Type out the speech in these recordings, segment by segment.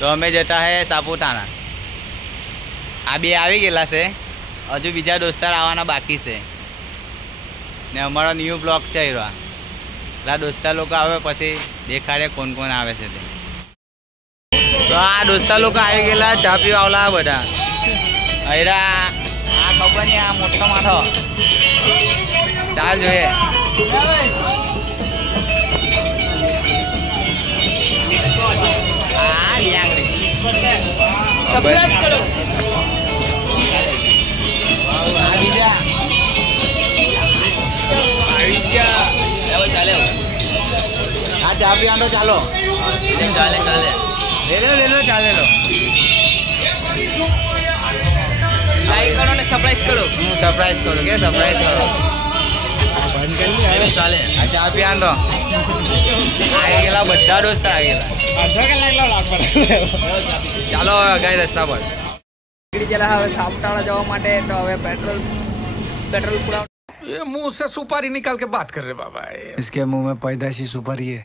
तो अमे जता है सापुतारा। आ बे आवी गेला छे, हजू बीजा दोस्तार आवाना बाकी छे ने अमारो न्यू ब्लॉग छे। एटला दोस्तार लोग आवे पछी देखाड़े कोण कोण आवे छे ते। तो आ दोस्तार लोग आई गेला चा पीवाला बधा। अहीरा आ खबर नहीं, आ मोटो माथो चाल जोए। सब्सक्राइब करो। चाले हाँ चा पी तो चालो चाले चाले ले लो चाले लो। लाइक करो ने सरप्राइज करो। सरप्राइज करो के सरप्राइज करो चाले। हाँ चा पी तो आई गेला बड़ा दोस्त आ गेला। अर्धा कलाक लाग पर ચાલો ગાય રસ્તા પર નીકળી ગયેલા હવે સાપુતારા જવા માટે। તો હવે પેટ્રોલ પૂરા। ये मुंह से सुपारी निकाल के बात कर रहे बाबा। इसके मुंह में पैदाशी सुपारी है।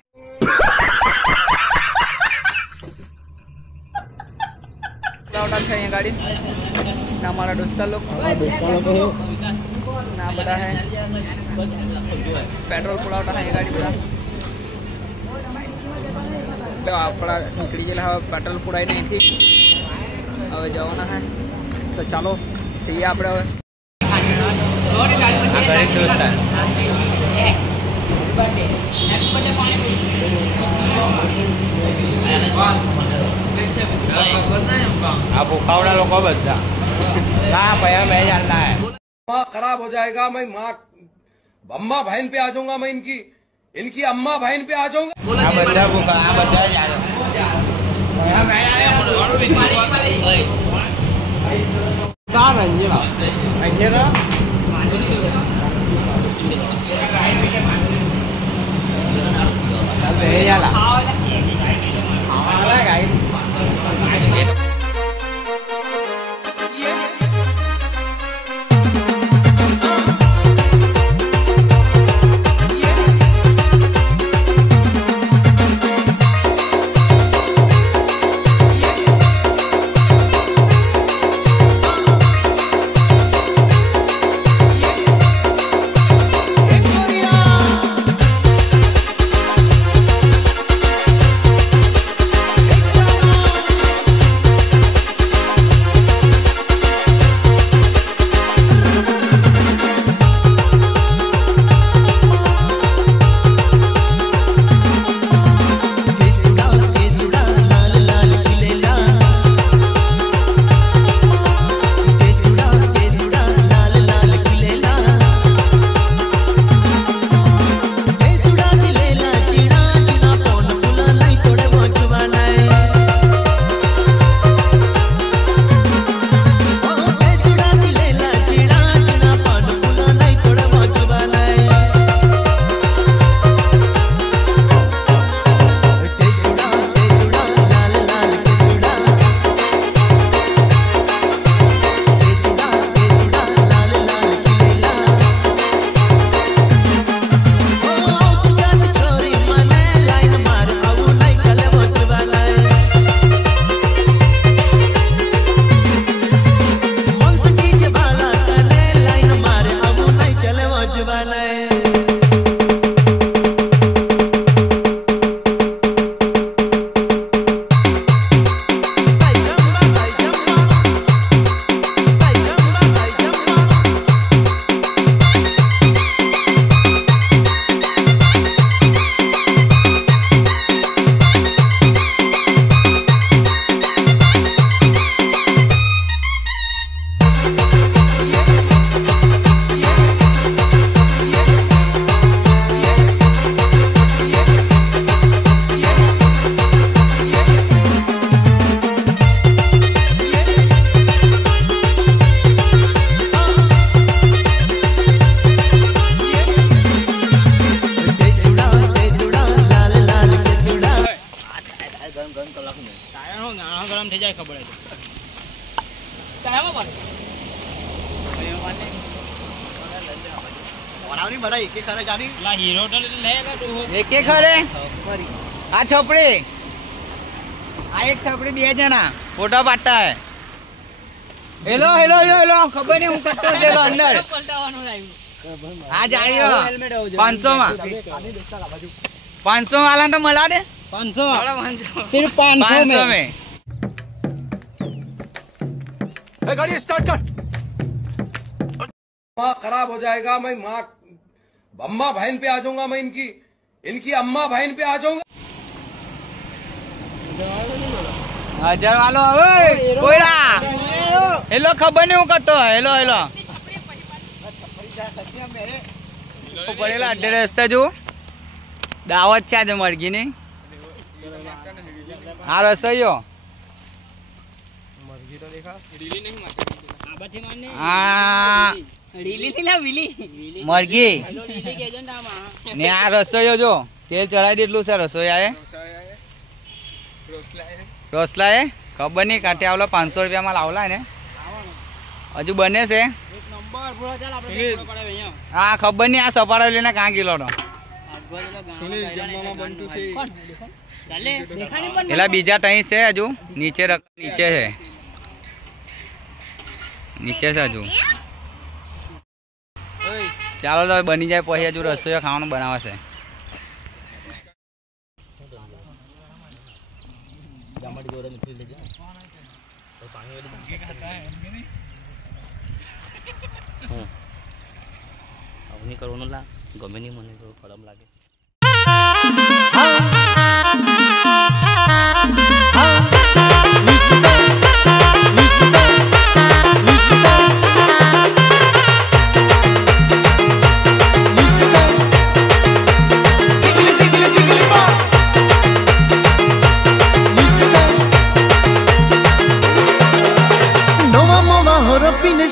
है ये गाड़ी ना हमारा दोस्ता लोग ना बड़ा है। पेट्रोल पुरावटा है ये गाड़ी पूरा। अपना निकली गया हमें पेट्रोल पुराई नहीं थी हमें जवाना है। तो चलो चाहिए अपने भूखावड़ा लोग बदा हाँ भैया मैं जानना है। माँ खराब हो जाएगा, मैं माँ अम्मा बहन पे आ जाऊंगा, मैं इनकी अम्मा बहन पे आ जाऊंगा। बदा भूखा बदा जानो गरम થઈ જાય ખબર છે ચાહવા પર બનાવની બડા એક એક ખરે જાની લા હીરો તો લે લા તું એક એક ખરે આ છોપડી આ એક છોકરી બે જણા ફોટો પાડતા હે હેલો હેલો હેલો ખબર નહીં હું કરતો છે અંદર હા જાણીઓ 500 માં 500 વાળા તો મળા દે 500 सिर्फ 500 में गाड़ी स्टार्ट कर माँ खराब हो जाएगा मैं माँ अम्मा बहन पे आ जाऊंगा मैं इनकी अम्मा बहन पे आ जाऊंगा 1000 વાળો ઓય કોઈરા હેલો ખબર નહીં હું કરતો હેલો હેલો પડેલા અડધે રસ્તે જો દાવત છે આજે મરઘીની હા રસોઈયો હા મરઘી ને આ રસોઈયો જો તેલ ચડાવી દેટલું છે રસોઈયા રોસલા એ ખબર નહીં કાંઠે આવલો 500 રૂપિયામાં લાવલા ને હજુ બને છે હા ખબર નહીં આ સપાડા લઈને કાં ગયેલો તો પેલા બીજા તઈ છે હજુ નીચે નીચે છે નીચે છે હજુ ચાલો તો બની જાય પછી હજુ રસોઈ ખાવાનું બનાવશે નહીં કરવાનું લા ગમે નહીં મને તો ખરાબ લાગે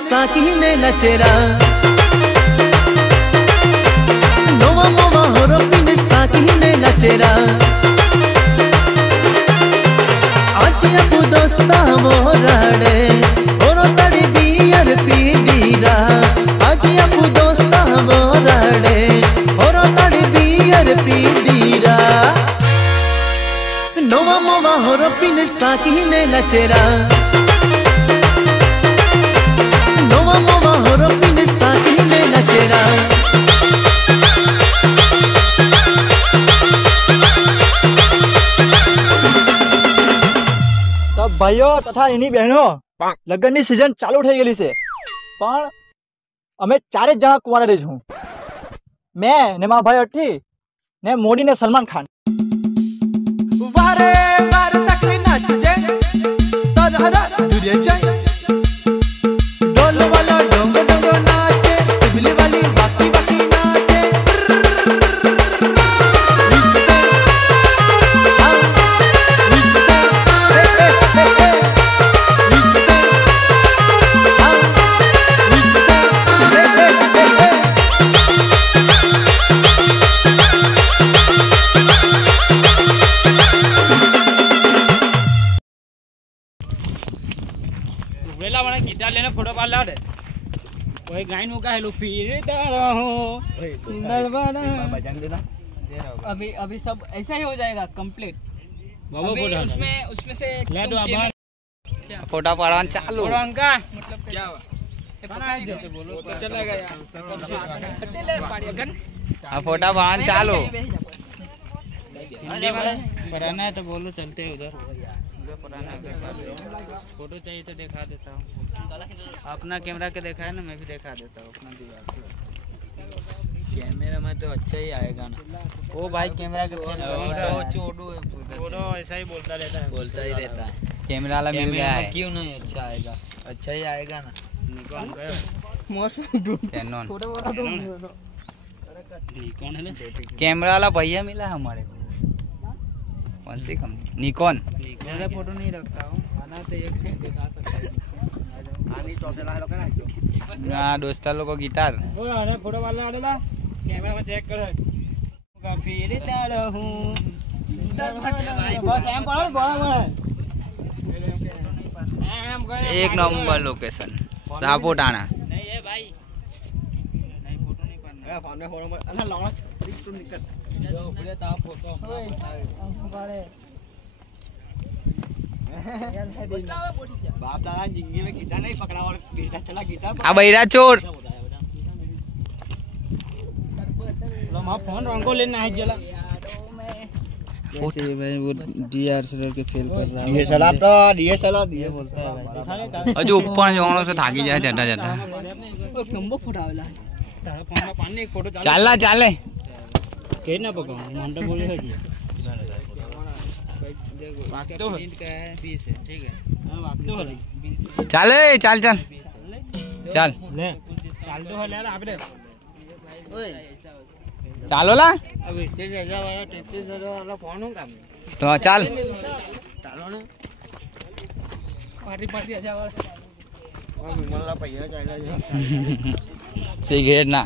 साकिने लचेरा नोवा मोवा होरो पिने साकिने लचेरा आचिया पु दोस्ता मोराडे होरो तड़ी बियर पी दीरा आचिया पु दोस्ता मोराडे होरो तड़ी बियर पी दीरा नोवा मोवा होरो पिने साकिने लचेरा नोवा मोवा होरो पिने साकिने लचेरा तो भाईओ तथा एनी बहनों लग्ननी सीजन चालू થઈ ગયેલી છે પણ અમે ચારે જણા કુંવારા રહીશું મેં ને મારા ભાઈ અઠ્ઠી ને મોદી ને સલમાન ખાન વારે વાર સકલી નાચજે તો જરા દુરે જય ढोल वाला डोंग डोंग नाचे सिबली वाली बाकी बाकी नाचे वेला वाला गिटार लेने फोटो पार ला दे कोई गाइन मुका है लो फिरता रहो दरबारा बजान देना अभी अभी सब ऐसा ही हो जाएगा कंप्लीट बाबा अभी फोटो उसमें से ले दो आभार फोटा पाड़वान चालू और अंका क्या बोलो तो चलेगा यार ले पाड़िया गन आ फोटा पाड़वान चालू हिंदी में पढ़ाना है तो बोलो चलते हैं उधर फोटो चाहिए तो दिखा देता हूँ अपना कैमरा के देखा है ना मैं भी दिखा देता हूँ अपना दीवार कैमरा में तो अच्छा ही आएगा ना वो भाई कैमरा के चोडू है फोटो ऐसा ही बोलता रहता है कैमरा वाला मिल गया है क्यों नहीं अच्छा आएगा अच्छा ही आएगा ना कैनन कौन है ना कैमरा वाला भैया मिला है हमारे को कौन सी कंपनी निकॉन ज़्यादा फोटो नहीं रखता हूँ आना तो एक दिखा सकता हाँ दोस्ता लोग को गिटार वो आने फोटो वाला आने ला कैमरा में चेक करो फिरता रहूं बस एम पढ़ो बड़ा एक नंबर लोकेशन सापुतारा नहीं है भाई नहीं फोटो नहीं करना सामने फोटो में अल्लाह लौड़ा तो निकल जो पूरे ताप फोटो बाप दादा जिंदगी में गिटार नहीं पकड़ा और बेटा चला गिटार आ बहिरा चोर मां फोन रंगो लेना है जला भाई वो डीएसएलआर के फेल कर रहा है डीएसएलआर तो डीएसएलआर ये बोलता है भाई हजू ऊपर जવાનો से थाकी जाए जटा जटा एक नंबर फुटावेला तारा फोन में पानी एक फोटो चालला चाले के ना पकाओ मंडा बोले है जी तो मिनट का है 20 है ठीक है हां वाक्तो है चाले चाल चाल चाल ले चाल तो है यार आपरे चालो ला अब 26000 वाला 33000 वाला फोन हूं काम तो चाल ચાલો ને पार्टी आजा वाला और વિમલના પૈસા ચાલ્યા છે સિગરેટ ના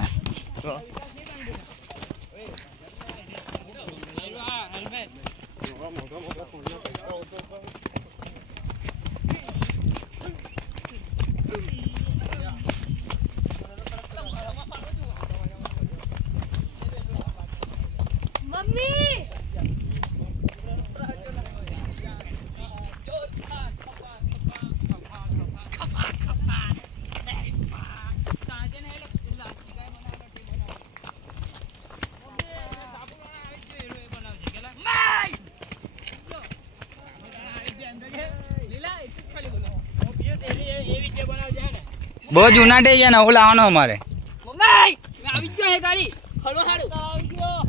बहुत जूना डे है नवो लावनो हमारे मम्मी मैं આવી ગયો હે ગાડી ખડો હાડો આવી ગયો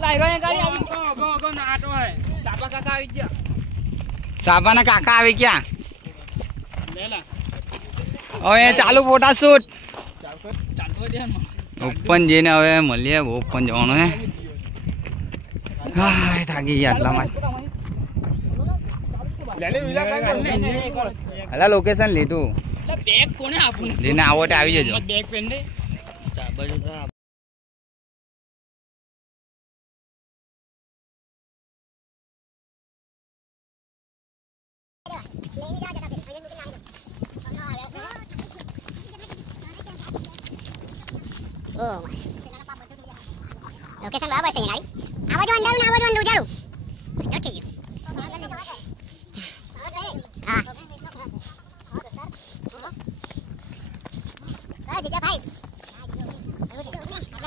લાઈ રહ્યો ગાડી આવી गो नाटो है સાપા કાકા આવી ગયા साबा ना काका आवे क्या ले ला ओए चालू फोटा शूट ચાલતો દે ને ओपन जेने હવે મળીએ ઓપન જવાનો હે હાય થાકી ગયા આટલામાં ले ले विला का અલા લોકેશન લીધું એટલે બેગ કોને આપું લઈને આવો તે આવી જજો बैग पहन दे બાજુ તો લોકેશન બરાબર છે ગાડી આવો જો અંડારું આવો જો અંડું જારું જો થઈ ગયું હા દીજા ભાઈ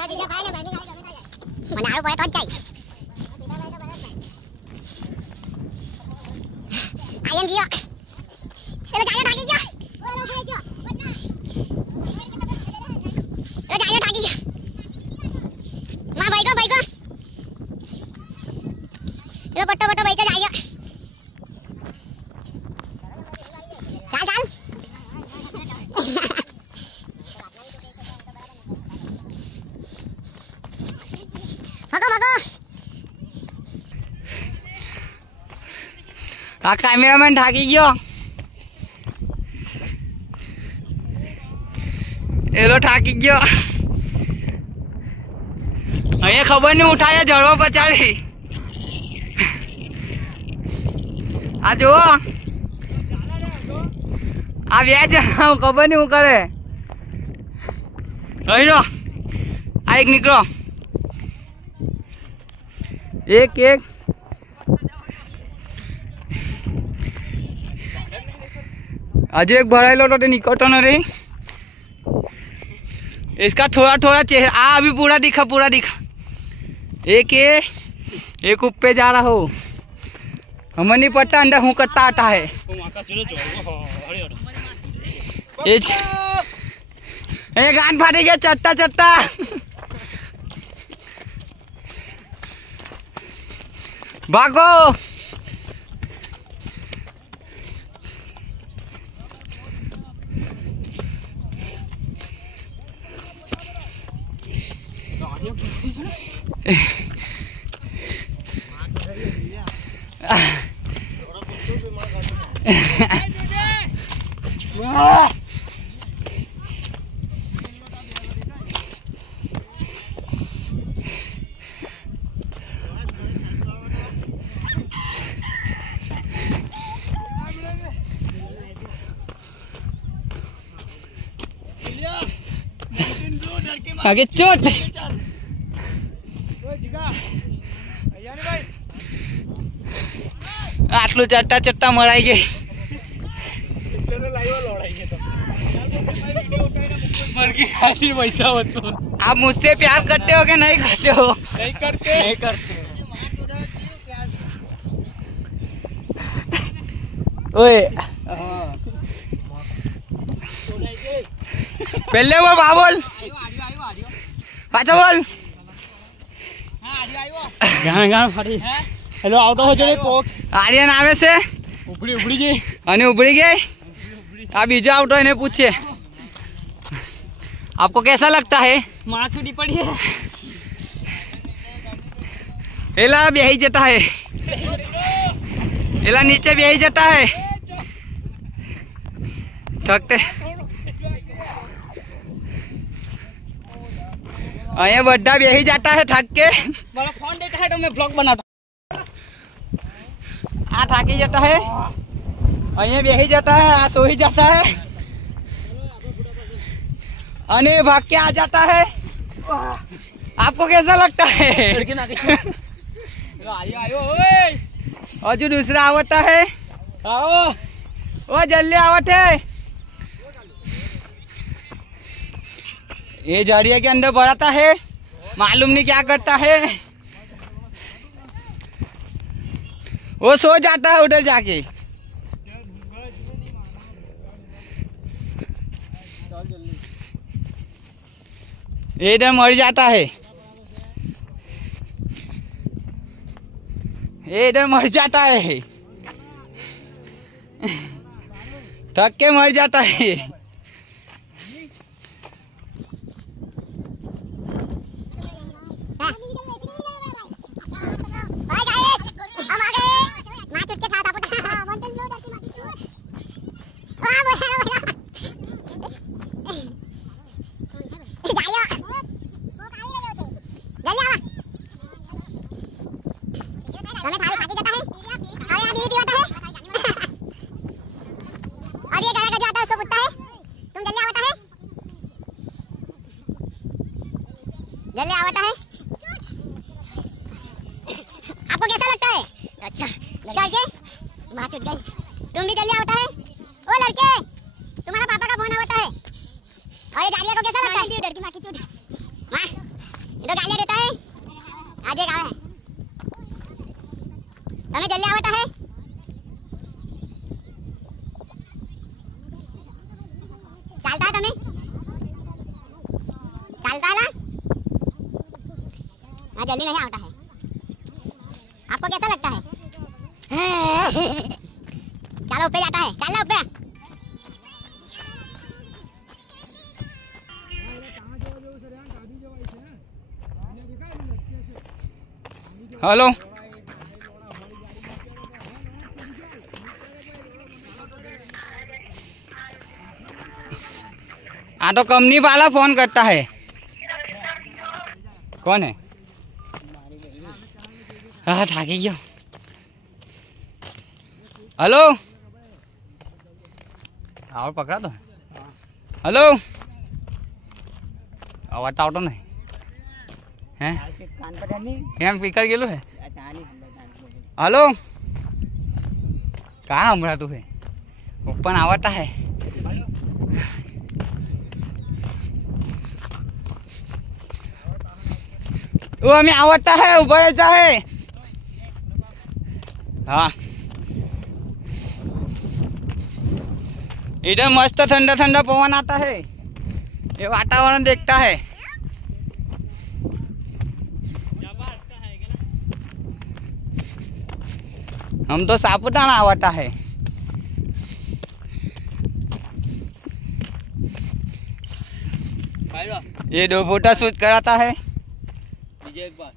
દીજા ભાઈ ને મને આવું પડે તો જ જાય આયન ગયો એટલે ગાયો ઠાકી ગયો ગાયો ઠાકી ગયો માં ભાઈ કો લો બટ્ટો ભાઈ તો જાય ચાલ ચાલ ભાગો આ કેમેરામેન થાકી ગયો એલો થાકી ગયો અહીંયા ખબર નહીં ઉઠાયા જળવા પચાડી આ જુઓ આ બે જણા ખબર નહીં હું કરે અહીં રો આ એક નીકળો एक अजय एक भराइलो तो निकटो न रही इसका थोड़ा थोड़ा चेहरा अभी पूरा दिखा एक ऊपर जा रहा हो हमें नहीं पता अंदर हूँ करता आता है गान फाटी गया चट्टा भागो आगे चोट આટલું ચટ્ટા ચટ્ટા મરાઈ ગઈ. आप मुझसे प्यार करते हो कि नहीं करते हो? नहीं करते, नहीं करते. ओए पहले बोल बा बोल पाछा बोल. ગાણ ગાણ ફરી હેલો આવતો હો જલે પોક આર્યન આવે છે ઉપડી ગઈ અને ઉપડી ગઈ. આ બીજો આવતો એને પૂછે आपको कैसा लगता है? માં છૂટી પડી હે एला बेही जता है एला नीचे बेही जता है ठकते अये बड्डा बेही जाता है थक के. मेरा फोन देता है तो मैं ब्लॉग बनाता. आ थाकी जाता है अये बेही जाता है आ सो ही जाता है अने भाग के आ जाता है. आपको कैसा लगता है? આયો ઓય अजू दूसरा आवता है. આવો ओ जल्दी आवत है. ये झाड़िया के अंदर भराता है मालूम नहीं क्या करता है. वो सो जाता है उधर जाके. ये इधर मर जाता है. ये इधर मर जाता है थक के मर जाता है. जल्दी आवता है. आपको कैसा लगता है? अच्छा लड़के वहाँ छूट गई. तुम भी जल्दी आवता है. ओ लड़के तुम्हारा पापा का फोन आवता है. और ये गालिया को कैसा लगता है? डर की माटी चूट हाँ ये तो गालिया देता है. आज एक आवा है तुम्हें जल्दी आवता है. चालता है तुम्हें चालता है ना. हाँ जल्दी नहीं आता है. आपको कैसा लगता है? चलो ऊपर जाता है. चल ऊपर. हेलो हाँ तो कंपनी वाला फोन करता है. कौन है? हाँ थाकी गयो. हेलो और पकड़ा तो हेलो आवाज आवतो नहीं हैं एम पीकर गेलो है. हेलो कहाँ हमारा तू है ओपन आवता है. वो हमें आवता है उभरायचा है. हाँ इधर मस्त ठंडा ठंडा पवन आता है. ये वातावरण देखता है. हम तो सापुतारा आवता है. ये 2 फोटो शूट कराता है. एक बार